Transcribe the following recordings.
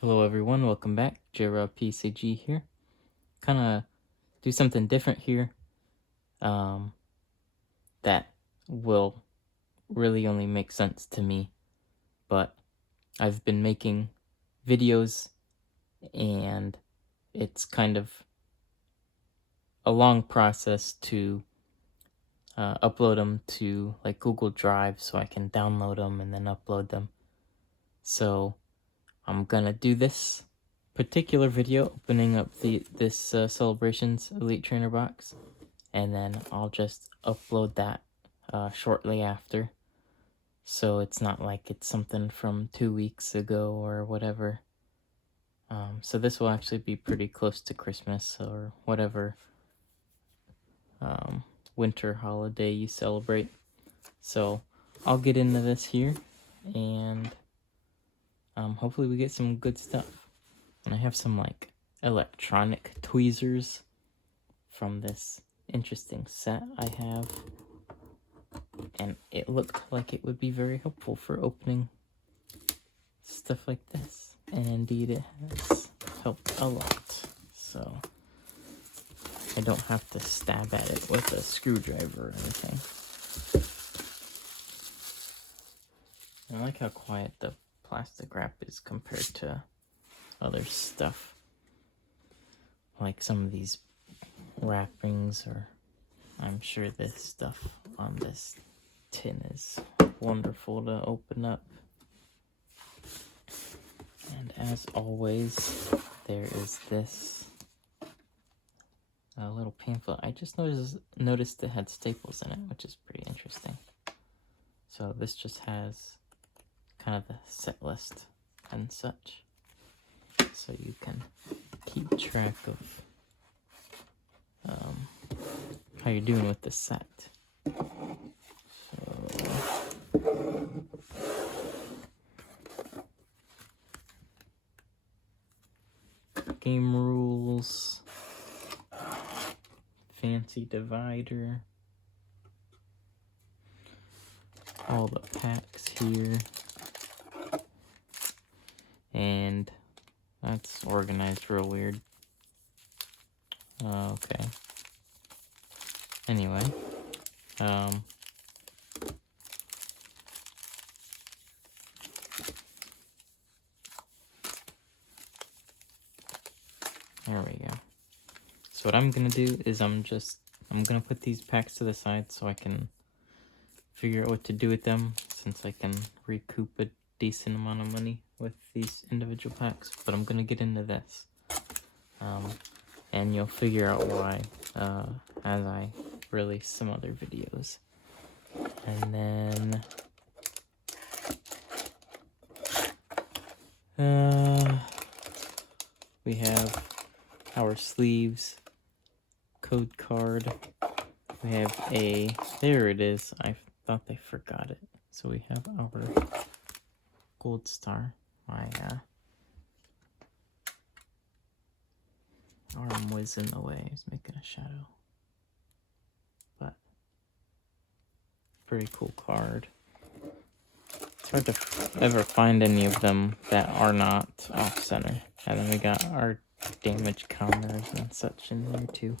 Hello everyone, welcome back. J-Rob PCG here. Kind of do something different here that will really only make sense to me, but I've been making videos and it's kind of a long process to upload them to like Google Drive so I can download them and then upload them. So I'm gonna do this particular video opening up this Celebrations Elite Trainer box, and then I'll just upload that shortly after, so it's not like it's something from 2 weeks ago or whatever. So this will actually be pretty close to Christmas or whatever winter holiday you celebrate. So I'll get into this here, and hopefully we get some good stuff. And I have some like electronic tweezers from this interesting set I have, and it looked like it would be very helpful for opening stuff like this, and indeed it has helped a lot. So I don't have to stab at it with a screwdriver or anything. I like how quiet the plastic wrap is compared to other stuff, like some of these wrappings, or I'm sure this stuff on this tin is wonderful to open up. And as always, there is this little pamphlet. I just noticed it had staples in it, which is pretty interesting. So this just has kind of the set list and such, so you can keep track of how you're doing with the set. Game rules, fancy divider, all the packs here, and that's organized real weird. Okay. Anyway, there we go. So what I'm gonna do is I'm gonna put these packs to the side so I can figure out what to do with them, since I can recoup a decent amount of money with these individual packs. But I'm gonna get into this, and you'll figure out why as I release some other videos. And then we have our sleeves, code card. We have there it is. I thought they forgot it. So we have our gold star. My arm was in the way. It's making a shadow. But pretty cool card. It's hard to ever find any of them that are not off center. And then we got our damage counters and such in there too.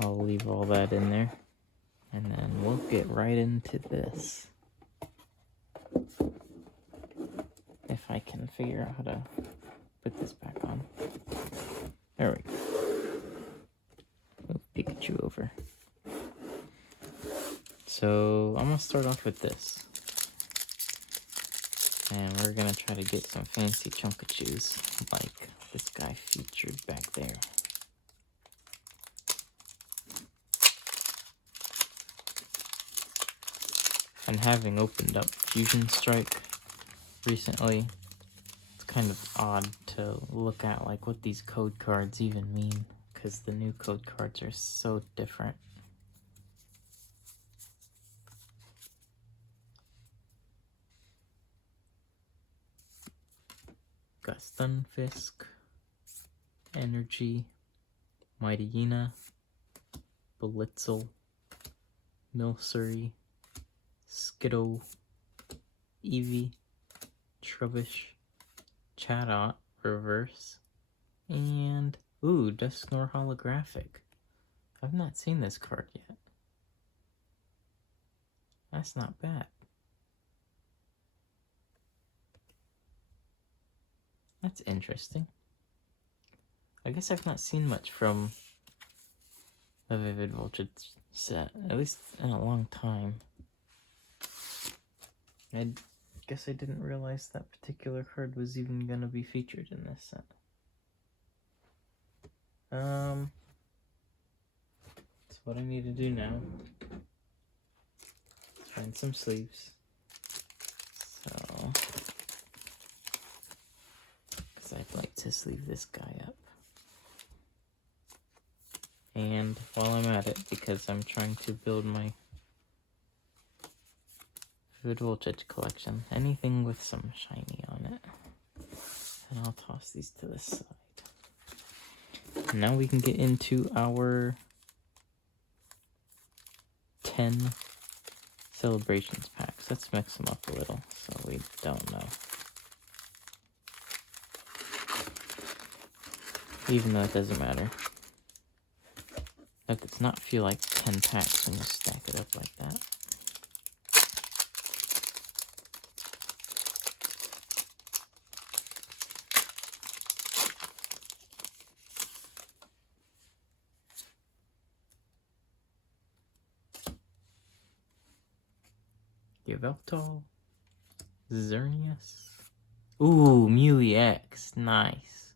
I'll leave all that in there, and then we'll get right into this. If I can figure out how to put this back on. There we go. Move Pikachu over. So I'm gonna start off with this, and we're gonna try to get some fancy Chunkachus like this guy featured back there. And having opened up Fusion Strike recently, it's kind of odd to look at like what these code cards even mean, because the new code cards are so different. Got Stunfisk, Energy, Mightyena, Blitzel, Milcery, Skiddo, Eevee, Trubbish, Chatot reverse, and ooh, Dusknoir holographic. I've not seen this card yet. That's not bad. That's interesting. I guess I've not seen much from the Vivid Voltage set, at least in a long time. I guess I didn't realize that particular card was even going to be featured in this set. That's what I need to do now. Find some sleeves. So, because I'd like to sleeve this guy up. And while I'm at it, because I'm trying to build my Vivid Voltage collection, anything with some shiny on it. And I'll toss these to the side. Now we can get into our 10 Celebrations packs. Let's mix them up a little so we don't know. Even though it doesn't matter. That does not feel like 10 packs when you stack it up like that. Yveltal, Xerneas. Ooh, Mew EX. Nice.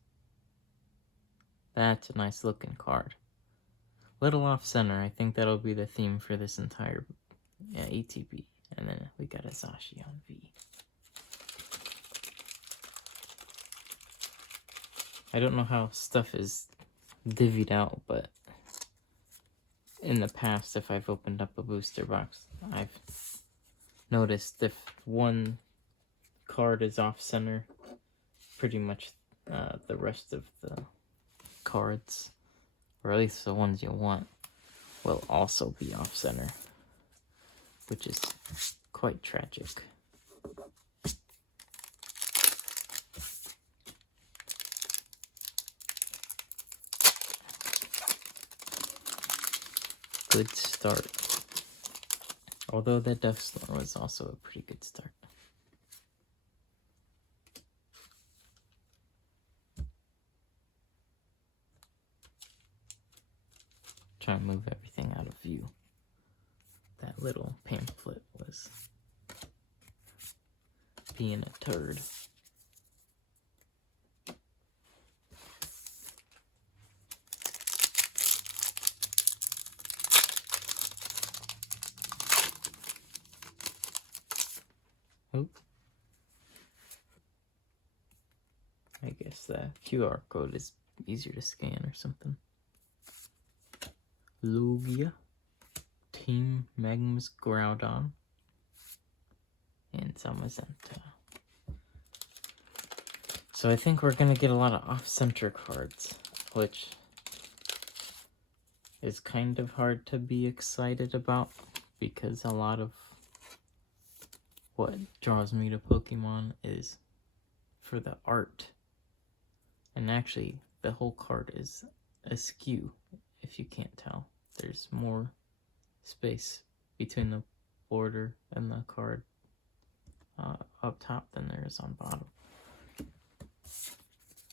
That's a nice looking card. Little off center. I think that'll be the theme for this entire ATB. And then we got a Zacian V. I don't know how stuff is divvied out, but in the past, if I've opened up a booster box, I've noticed if one card is off center, pretty much the rest of the cards, or at least the ones you want, will also be off center, which is quite tragic. Good start. Although that Dusknoir was also a pretty good start. Try and move everything out of view. That little pamphlet was being a turd. Oh. I guess the QR code is easier to scan or something. Lugia, Team Magma's Groudon, and Zamazenta. So I think we're gonna get a lot of off-center cards, which is kind of hard to be excited about because a lot of what draws me to Pokemon is for the art. And actually, the whole card is askew, if you can't tell. There's more space between the border and the card up top than there is on bottom.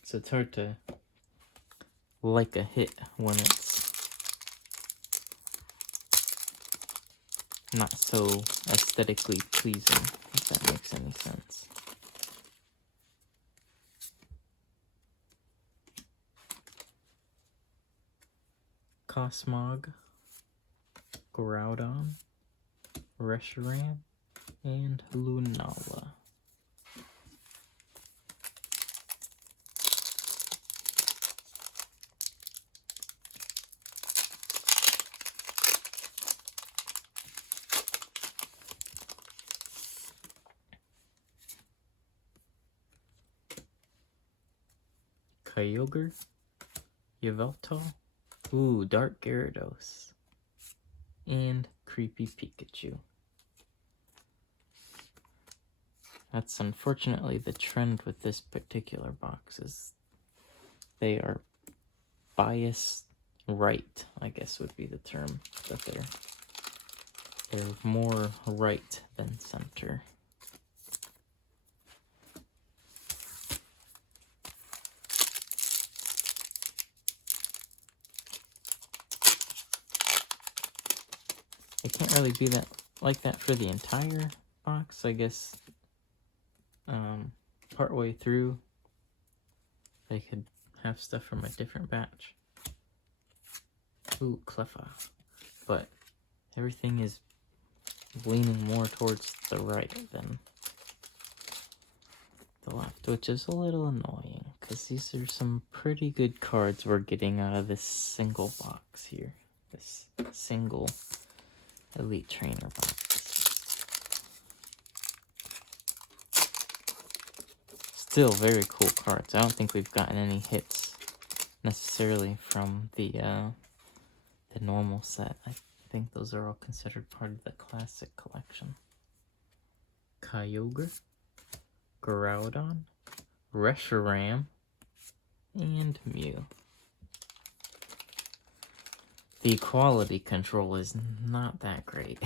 So it's hard to like a hit when it's not so aesthetically pleasing, if that makes any sense. Cosmog, Groudon, Reshiram, and Lunala. Kyogre, Yveltal, ooh, Dark Gyarados, and Creepy Pikachu. That's unfortunately the trend with this particular box, is they are bias right, I guess would be the term, that they're more right than center. It can't really be that like that for the entire box, I guess. Partway through, they could have stuff from a different batch. Ooh, Cleffa. But everything is leaning more towards the right than the left, which is a little annoying, because these are some pretty good cards we're getting out of this single box here. This single Elite Trainer box. Still very cool cards. I don't think we've gotten any hits necessarily from the normal set. I think those are all considered part of the classic collection. Kyogre, Groudon, Reshiram, and Mew. The quality control is not that great.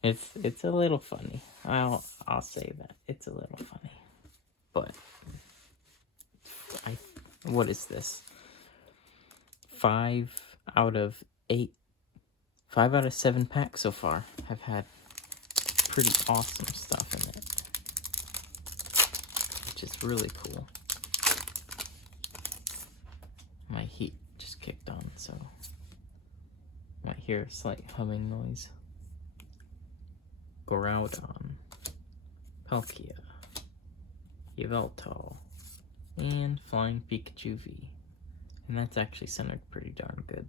It's a little funny. I'll say that. It's a little funny. But what is this? 5 out of 7 packs so far have had pretty awesome stuff in it, which is really cool. My heat just kicked on, so you might hear a slight humming noise. Groudon, Palkia, Yveltal, and Flying Pikachu V. And that's actually centered pretty darn good.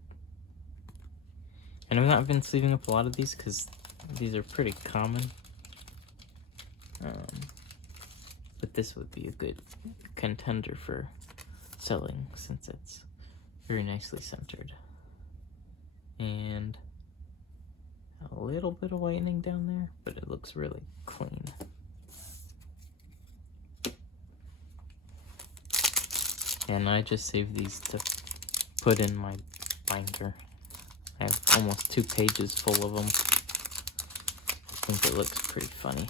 And I've not been sleeving up a lot of these because these are pretty common. But this would be a good contender for selling since it's very nicely centered. And a little bit of whitening down there, but it looks really clean. And I just saved these to put in my binder. I have almost 2 pages full of them. I think it looks pretty funny.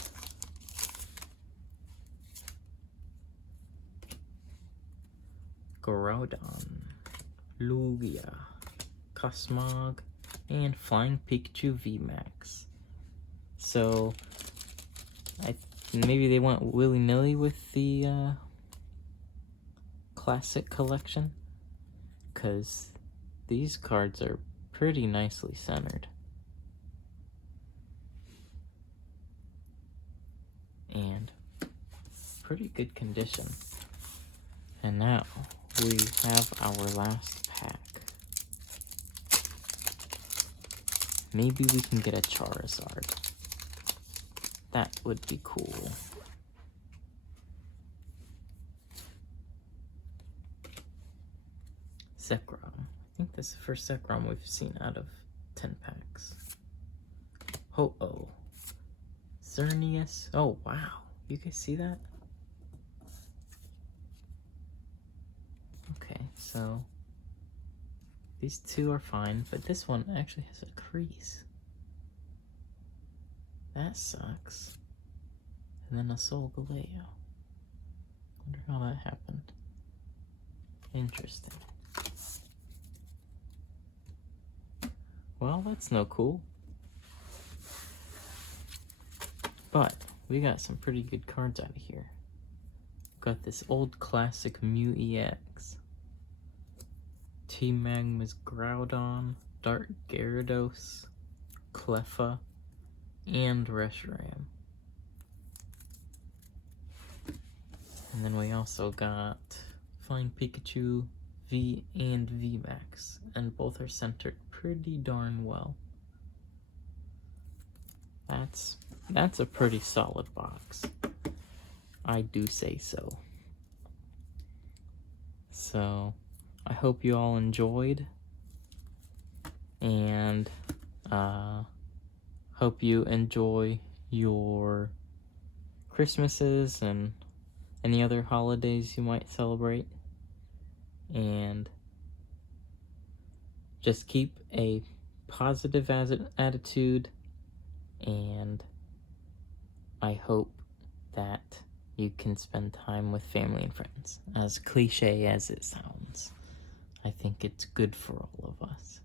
Groudon, Lugia, Cosmog, and Flying Pikachu VMAX. So, maybe they went willy-nilly with the classic collection, because these cards are pretty nicely centered. And pretty good condition. And now we have our last pack. Maybe we can get a Charizard. That would be cool. Zekrom. I think this is the first Zekrom we've seen out of 10 packs. Ho-Oh. Xerneas. Oh, wow. You guys see that? Okay, so these two are fine, but this one actually has a crease. That sucks. And then a Solgaleo. Wonder how that happened. Interesting. Well, that's no cool. But we got some pretty good cards out of here. Got this old classic Mew EX. T-Magma's Groudon, Dark Gyarados, Cleffa, and Reshiram. And then we also got Flying Pikachu V and VMAX, and both are centered pretty darn well. That's a pretty solid box. I do say so. So, I hope you all enjoyed, and hope you enjoy your Christmases and any other holidays you might celebrate. And just keep a positive attitude, and I hope that you can spend time with family and friends. As cliche as it sounds, I think it's good for all of us.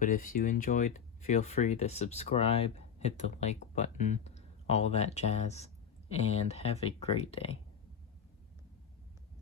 But if you enjoyed, feel free to subscribe, hit the like button, all that jazz, and have a great day.